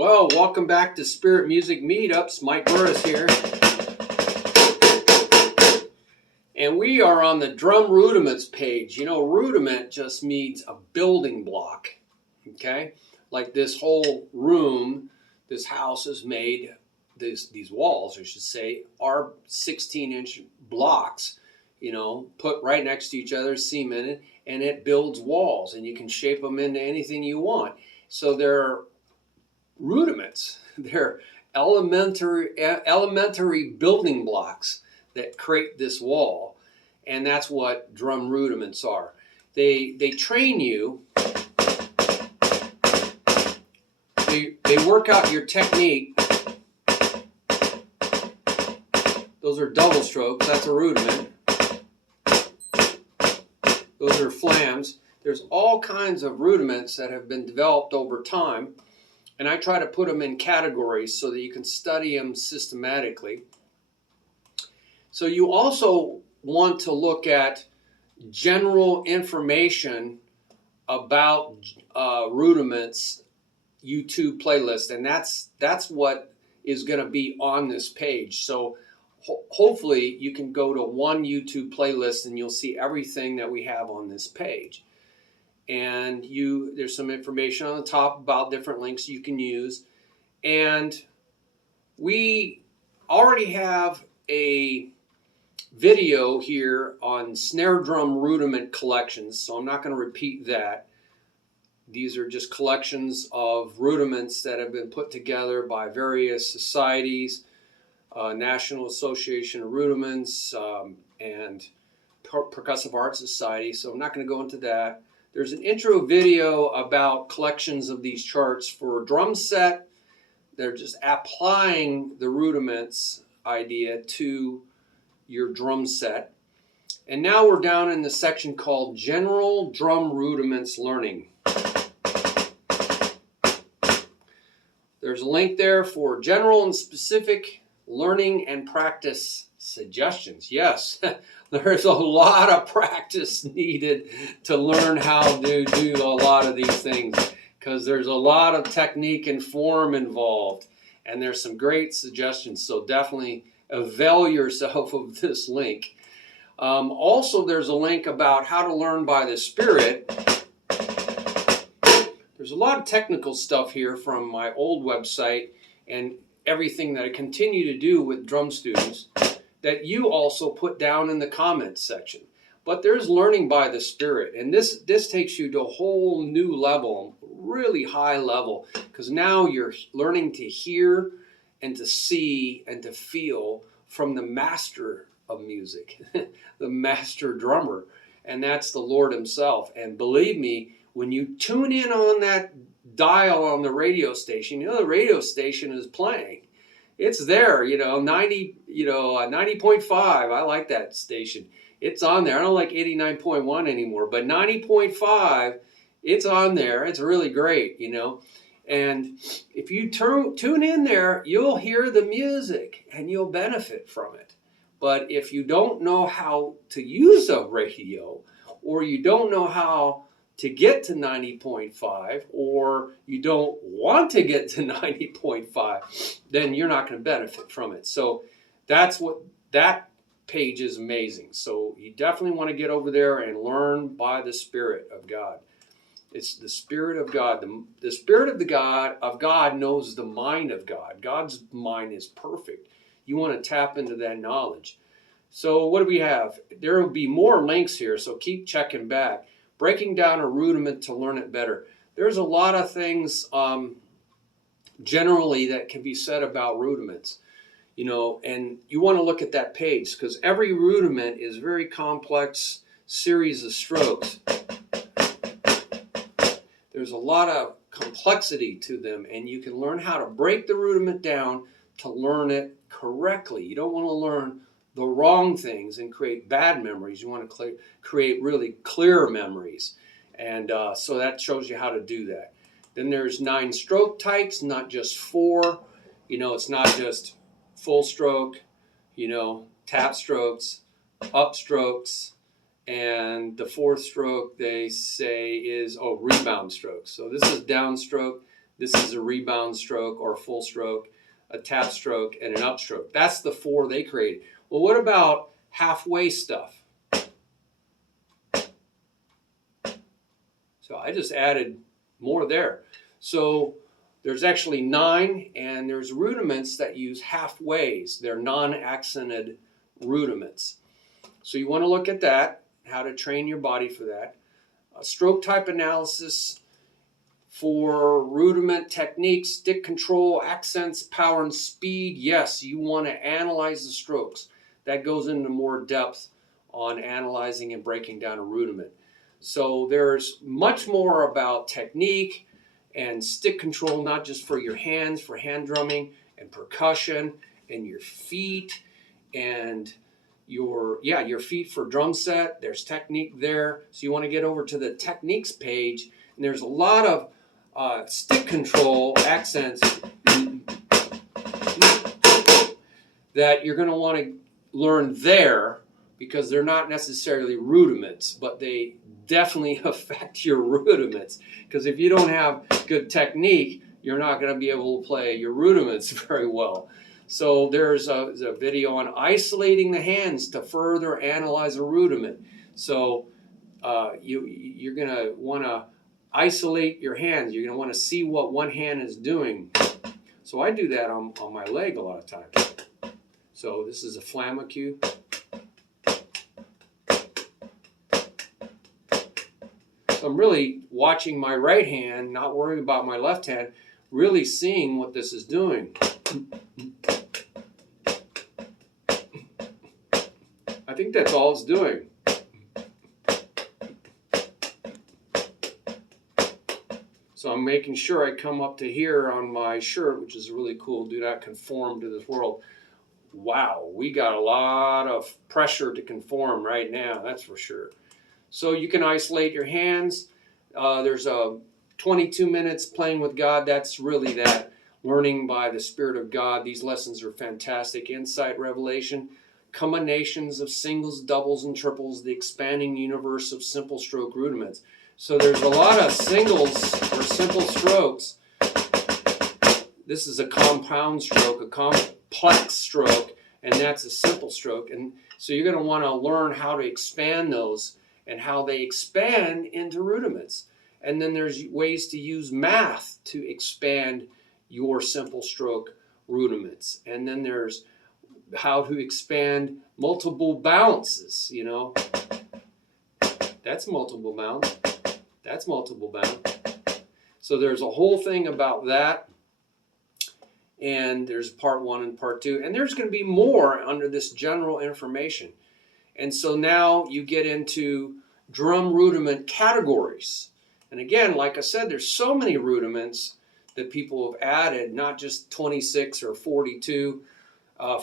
Well, welcome back to Spirit Music Meetups. Mike Burris here. And we are on the Drum Rudiments page. You know, rudiment just means a building block, okay? Like this whole room, this house is made, these walls, I should say, are 16-inch blocks, you know, put right next to each other, cemented, and it builds walls, and you can shape them into anything you want. So they're rudiments. They're elementary building blocks that create this wall, and that's what drum rudiments are. They train you. They work out your technique. Those are double strokes. That's a rudiment. Those are flams. There's all kinds of rudiments that have been developed over time. And I try to put them in categories so that you can study them systematically. So you also want to look at general information about rudiments YouTube playlist, and that's what is going to be on this page. So hopefully you can go to one YouTube playlist and you'll see everything that we have on this page. And there's some information on the top about different links you can use. And we already have a video here on snare drum rudiment collections, so I'm not going to repeat that. These are just collections of rudiments that have been put together by various societies, National Association of Rudiments, and Percussive Arts Society, so I'm not going to go into that. There's an intro video about collections of these charts for a drum set. They're just applying the rudiments idea to your drum set. And now we're down in the section called General Drum Rudiments Learning. There's a link there for general and specific learning and practice suggestions. Yes, there's a lot of practice needed to learn how to do a lot of these things, because there's a lot of technique and form involved, and there's some great suggestions, so definitely avail yourself of this link. Also, there's a link about how to learn by the Spirit. There's a lot of technical stuff here from my old website and everything that I continue to do with drum students that you also put down in the comments section. But there's learning by the Spirit, and this takes you to a whole new level, really high level, because now you're learning to hear and to see and to feel from the master of music, the master drummer, and that's the Lord himself. And believe me, when you tune in on that dial on the radio station, you know the radio station is playing. It's there, 90.5. I like that station. It's on there. I don't like 89.1 anymore, but 90.5, it's on there. It's really great, And if you tune in there, you'll hear the music and you'll benefit from it. But if you don't know how to use a radio, or you don't know how to get to 90.5, or you don't want to get to 90.5, then you're not going to benefit from it. So that page is amazing. So you definitely want to get over there and learn by the Spirit of God. It's the Spirit of God. The Spirit of God knows the mind of God. God's mind is perfect. You want to tap into that knowledge. So what do we have? There will be more links here, so keep checking back. Breaking down a rudiment to learn it better. There's a lot of things generally that can be said about rudiments, and you want to look at that page, because every rudiment is a very complex series of strokes. There's a lot of complexity to them, and you can learn how to break the rudiment down to learn it correctly. You don't want to learn the wrong things and create bad memories. You want to create really clear memories. And so that shows you how to do that. Then there's 9 stroke types, not just 4. It's not just full stroke, tap strokes, up strokes, and the 4th stroke they say is rebound strokes. So this is downstroke, This is a rebound stroke or a full stroke, a tap stroke, and an upstroke. That's the 4 they created. Well, what about halfway stuff? So I just added more there. So there's actually 9, and there's rudiments that use halfways. They're non-accented rudiments. So you want to look at that, how to train your body for that. Stroke type analysis for rudiment techniques, stick control, accents, power, and speed. Yes, you want to analyze the strokes. That goes into more depth on analyzing and breaking down a rudiment. So there's much more about technique and stick control, not just for your hands, for hand drumming and percussion, and your feet, and your feet for drum set. There's technique there. So you want to get over to the techniques page, and there's a lot of stick control accents that you're going to want to learn there, because they're not necessarily rudiments, but they definitely affect your rudiments. Because if you don't have good technique, you're not going to be able to play your rudiments very well. So there's a video on isolating the hands to further analyze a rudiment. So you're going to want to isolate your hands. You're going to want to see what one hand is doing. So I do that on my leg a lot of times. So this is a Flam cue. So I'm really watching my right hand, not worrying about my left hand, really seeing what this is doing. I think that's all it's doing. So I'm making sure I come up to here on my shirt, which is really cool. Do not conform to this world. Wow, we got a lot of pressure to conform right now, that's for sure. So you can isolate your hands. There's 22 minutes playing with God. That's really that learning by the Spirit of God. These lessons are fantastic. Insight, revelation, combinations of singles, doubles, and triples, the expanding universe of simple stroke rudiments. So there's a lot of singles or simple strokes. This is a compound stroke, a complex stroke, and that's a simple stroke. And so you're going to want to learn how to expand those and how they expand into rudiments. And then there's ways to use math to expand your simple stroke rudiments. And then there's how to expand multiple bounces, you know. That's multiple bounce. That's multiple bounce. So there's a whole thing about that. And there's part 1 and part 2. And there's going to be more under this general information. And so now you get into drum rudiment categories. And again, like I said, there's so many rudiments that people have added, not just 26 or 42,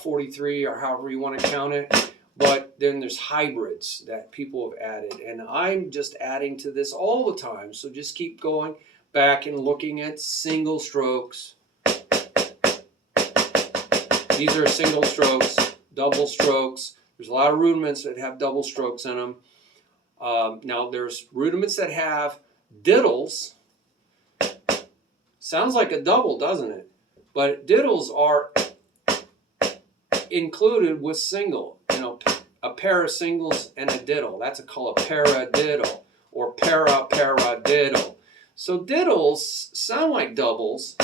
43, or however you want to count it. But then there's hybrids that people have added. And I'm just adding to this all the time. So just keep going back and looking at single strokes. These are single strokes, double strokes. There's a lot of rudiments that have double strokes in them. Now there's rudiments that have diddles. Sounds like a double, doesn't it? But diddles are included with single. You know, a pair of singles and a diddle. That's called a paradiddle or paradiddle. So diddles sound like doubles,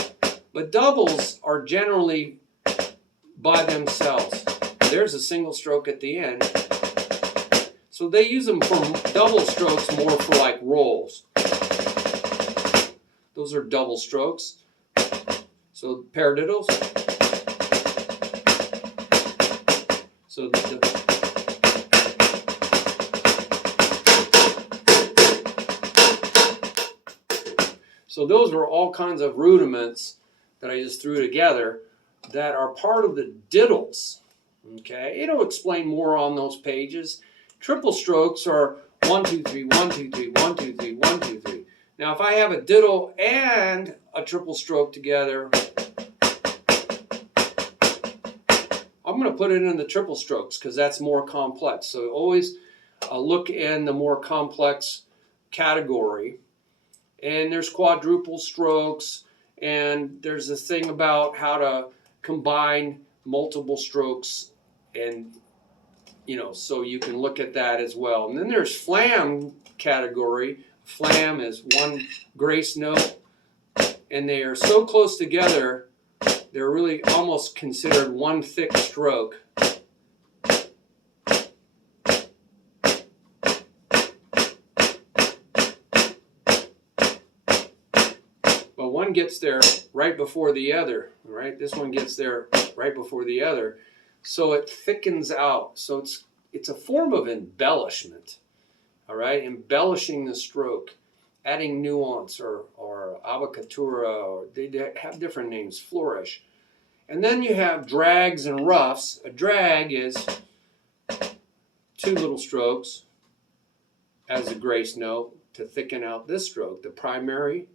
but doubles are generally by themselves. There's a single stroke at the end. So they use them for double strokes more for like rolls. Those are double strokes. So paradiddles. So so those are all kinds of rudiments that I just threw together that are part of the diddles. Okay, it'll explain more on those pages. Triple strokes are 1, 2, 3, 1, 2, 3, 1, 2, 3, 1, 2, 3. Now if I have a diddle and a triple stroke together, I'm going to put it in the triple strokes because that's more complex. So always look in the more complex category. And there's quadruple strokes, And there's a thing about how to combine multiple strokes, and so you can look at that as well. And then there's Flam category. Flam is one grace note, and they are so close together, they're really almost considered one thick stroke. But one gets there right before the other, right? This one gets there right before the other. So it thickens out. So it's a form of embellishment, all right? Embellishing the stroke, adding nuance or avocatura, or they have different names, flourish. And then you have drags and roughs. A drag is two little strokes as a grace note to thicken out this stroke, the primary.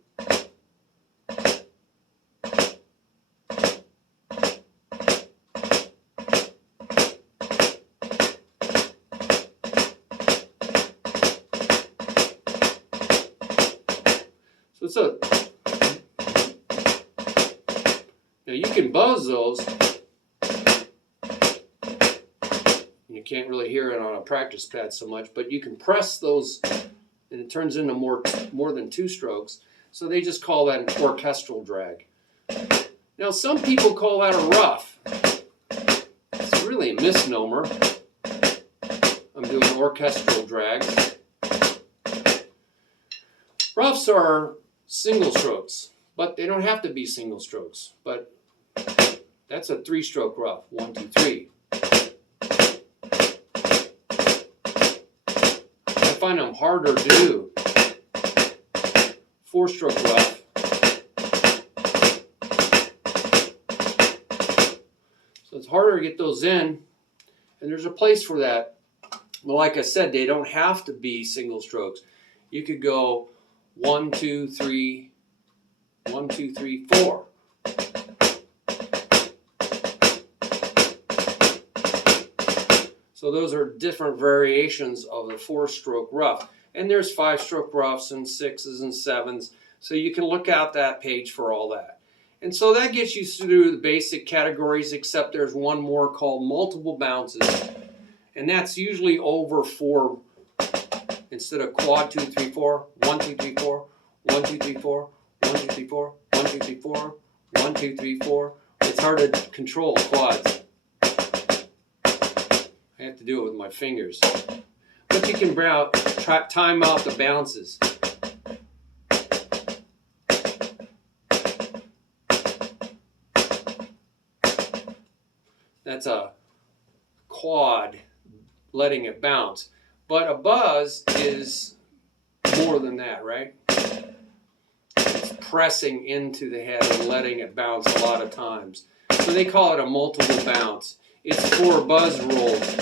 So now you can buzz those. You can't really hear it on a practice pad so much, but you can press those, and it turns into more than two strokes. So they just call that an orchestral drag. Now some people call that a rough. It's really a misnomer. I'm doing orchestral drags. Roughs are single strokes, but they don't have to be single strokes. But that's a 3-stroke rough. 1, 2, 3. I find them harder to do. 4-stroke rough. So it's harder to get those in, and there's a place for that. But like I said, they don't have to be single strokes. You could go 1, 2, 3, 1, 2, 3, 4. So those are different variations of the 4-stroke rough. And there's 5-stroke roughs and 6s and 7s. So you can look out that page for all that. And so that gets you through the basic categories, except there's one more called multiple bounces. And that's usually over 4. Instead of quad 2, 3, 4, 1, 2, 3, 4, 1, 2, 3, 4, 1, 2, 3, 4, 1, 2, 3, 4, 1, 2, 3, 4. It's hard to control quads. I have to do it with my fingers. But you can time out the bounces. That's a quad, letting it bounce. But a buzz is more than that, right? It's pressing into the head and letting it bounce a lot of times. So they call it a multiple bounce. It's 4 buzz rolls.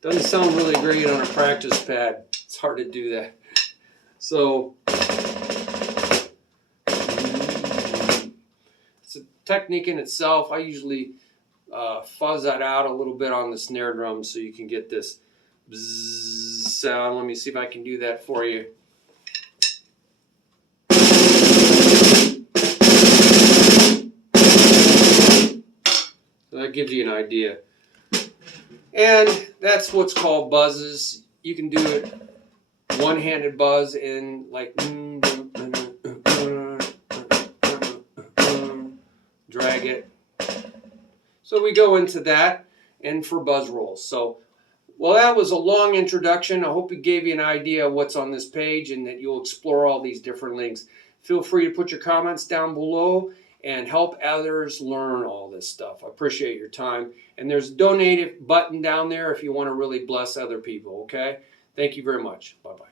Doesn't sound really great on a practice pad. It's hard to do that. So it's a technique in itself. I usually fuzz that out a little bit on the snare drum so you can get this bzzz sound. Let me see if I can do that for you. So that gives you an idea. And that's what's called buzzes. You can do it one-handed buzz in like drag it. So we go into that and for buzz rolls. So, well, that was a long introduction. I hope it gave you an idea of what's on this page and that you'll explore all these different links. Feel free to put your comments down below and help others learn all this stuff. I appreciate your time. And there's a donate button down there if you want to really bless other people, okay? Thank you very much. Bye-bye.